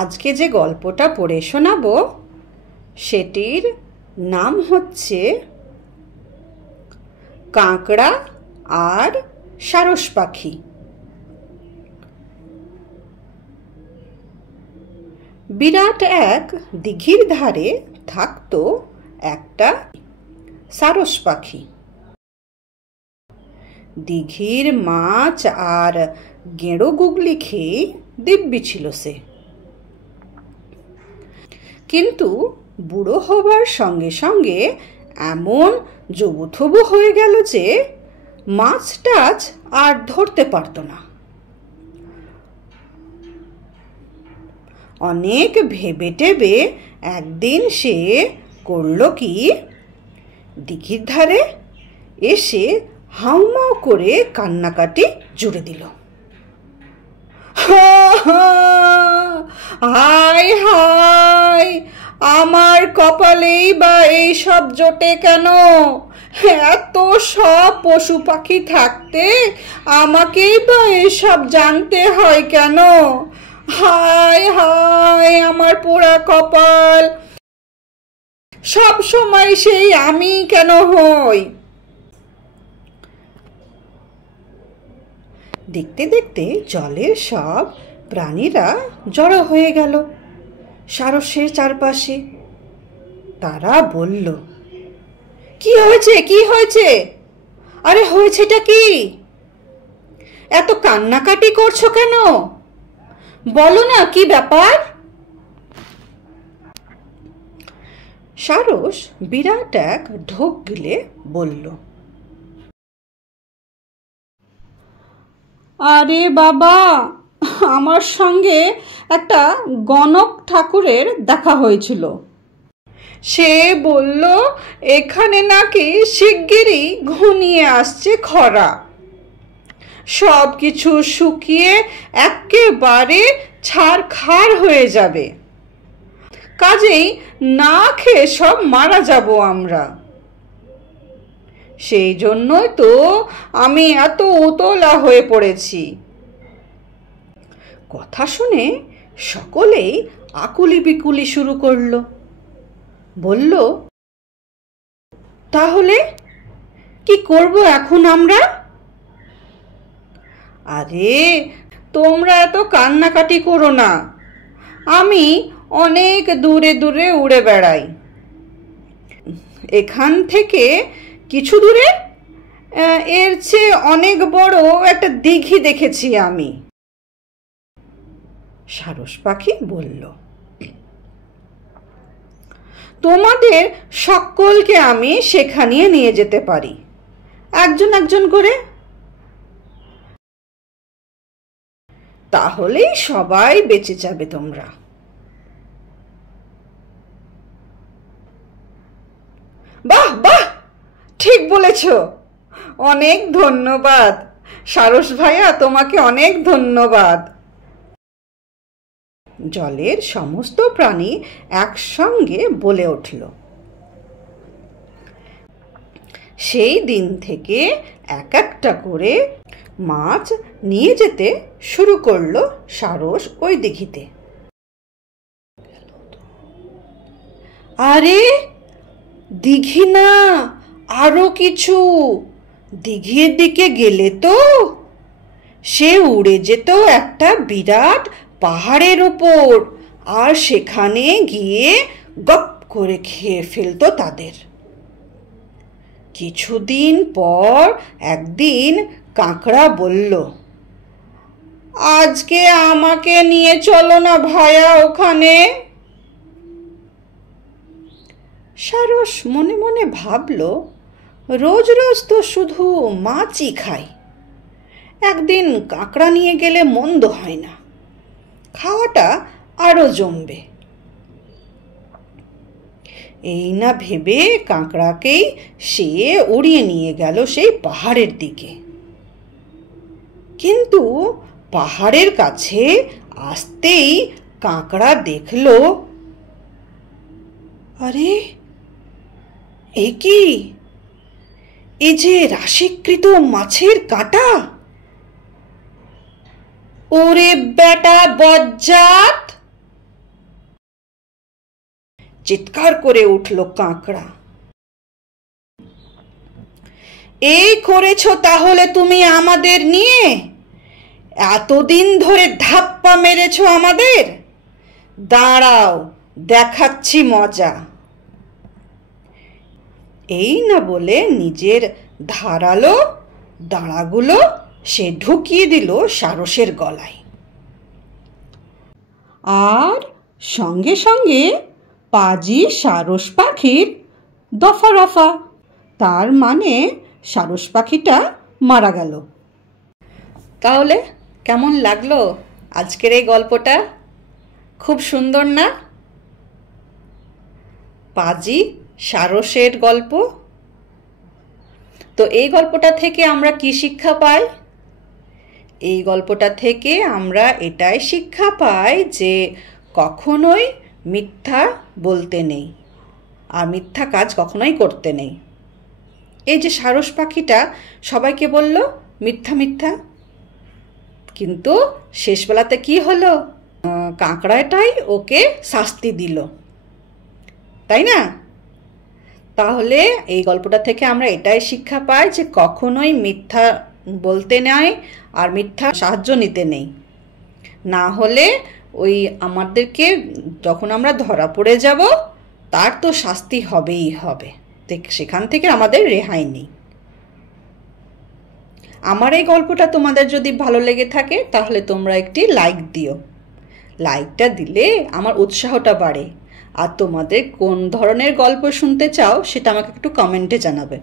আজকে যে গল্পটা পড়ে শোনাবো সেটির নাম হচ্ছে কাঁকড়া আর সারস পাখি। বিরাট এক দিঘির ধারে থাকতো একটা সারস পাখি। দিঘির মাছ আর গেঁড়ো গুগলি খেয়ে দিব্যি ছিল সে। কিন্তু বুড়ো হবার সঙ্গে সঙ্গে এমন জবুথবু হয়ে গেল যে মাছ টাছ আর ধরতে পারত না। অনেক ভেবে টেবে একদিন সে করল কি, দিঘির ধারে এসে হাউমাউ করে কান্নাকাটি জুড়ে দিল। হায় হায়, আমার কপালেই বা এই সব জোটে কেন? এত সব পশু পাখি থাকতে আমাকেই বা এসব জানতে হয় কেন? হায় হায়, আমার পোড়া কপাল, সব সময় সেই আমি কেন হই? দেখতে দেখতে জলের সব প্রাণীরা জড়ো হয়ে গেল সারসের চারপাশে। তারা বলল, কি হয়েছে, কি হয়েছে? আরে হয়েছেটা কি? এত কান্নাকাটি করছো কেন? বলো না, কি ব্যাপার? সারস বিরাট এক ঢোক গিলে বলল, আরে বাবা, আমার সঙ্গে একটা গণক ঠাকুরের দেখা হয়েছিল। সে বলল এখানে নাকি শিগগিরই ঘনিয়ে আসছে খরা, সব কিছু শুকিয়ে একেবারে ছারখার হয়ে যাবে, কাজেই না খেয়ে সব মারা যাব আমরা। সেই জন্যই তো আমি এত উতলা হয়ে পড়েছি। কথা শুনে সকলেই আকুলি বিকুলি শুরু করলো। বলল, তাহলে কি করব এখন আমরা? আরে তোমরা এত কান্নাকাটি করো না, আমি অনেক দূরে দূরে উড়ে বেড়াই। এখান থেকে কিছু দূরে এর চেয়ে অনেক বড় একটা দিঘি দেখেছি আমি। সারস পাখি বলল, তোমাদের সকলকে আমি সেখানে নিয়ে যেতে পারি, একজন একজন করে। তাহলেই সবাই বেঁচে যাবে তোমরা। বাহ বাহ, ঠিক বলেছ, অনেক ধন্যবাদ সারস ভাইয়া, তোমাকে অনেক ধন্যবাদ। জলের সমস্ত প্রাণী একসঙ্গে বলে উঠল। সেই দিন থেকে এক একটা করে মাছ নিয়ে যেতে শুরু করলো সারস ওই দিঘিতে। আরে দিঘি না, আরো কিছু। দিঘির দিকে গেলে তো সে উড়ে যেত একটা বিরাট পাহাড়ের উপর, আর সেখানে গিয়ে গপ করে খেয়ে ফেলতো তাদের। কিছুদিন পর একদিন কাঁকড়া বলল, আজকে আমাকে নিয়ে চলো না ভায়া ওখানে। সারস মনে মনে ভাবল, রোজ রোজ তো শুধু মাছই খাই, একদিন কাঁকড়া নিয়ে গেলে মন্দ হয় না, খাওয়াটা আরো জমবে। এই না ভেবে কাঁকড়াকেই সে উড়িয়ে নিয়ে গেল সেই পাহাড়ের দিকে। কিন্তু পাহাড়ের কাছে আসতেই কাঁকড়া দেখল, আরে এ কি, এ যে রাশিকৃত মাছের কাঁটা! ওরে বেটা বজ্জাত, চিৎকার করে উঠল কাঁকড়া। এই করেছো তাহলে তুমি আমাদের নিয়ে? এতদিন ধরে ধাপ্পা মেরেছো আমাদের? দাঁড়াও, দেখাচ্ছি মজা। এই না বলে নিজের ধারালো দাঁড়াগুলো সে ঢুকিয়ে দিল সারসের গলায়। আর সঙ্গে সঙ্গে পাজি সারস পাখির দফা রফা। তার মানে সারস পাখিটা মারা গেল। তাহলে কেমন লাগলো আজকের এই গল্পটা? খুব সুন্দর না? পাজি সারসের গল্প। তো এই গল্পটা থেকে আমরা কি শিক্ষা পাই? এই গল্পটা থেকে আমরা এটাই শিক্ষা পাই যে কখনোই মিথ্যা বলতে নেই, আর মিথ্যা কাজ কখনোই করতে নেই। এই যে সারস পাখিটা সবাইকে বলল মিথ্যা মিথ্যা, কিন্তু শেষবেলাতে কি হলো? কাঁকড়াটাই ওকে শাস্তি দিল, তাই না? তাহলে এই গল্পটা থেকে আমরা এটাই শিক্ষা পাই যে কখনোই মিথ্যা বলতে নেই আর মিথ্যা সাহায্য নিতে নেই, না হলে ওই আমাদেরকে যখন আমরা ধরা পড়ে যাব তার তো শাস্তি হবেই হবে, সেখান থেকে আমাদের রেহাই নেই। আমার এই গল্পটা তোমাদের যদি ভালো লেগে থাকে তাহলে তোমরা একটি লাইক দিও। লাইকটা দিলে আমার উৎসাহটা বাড়ে। আর তোমাদের কোন ধরনের গল্প শুনতে চাও সেটা আমাকে একটু কমেন্টে জানাবে।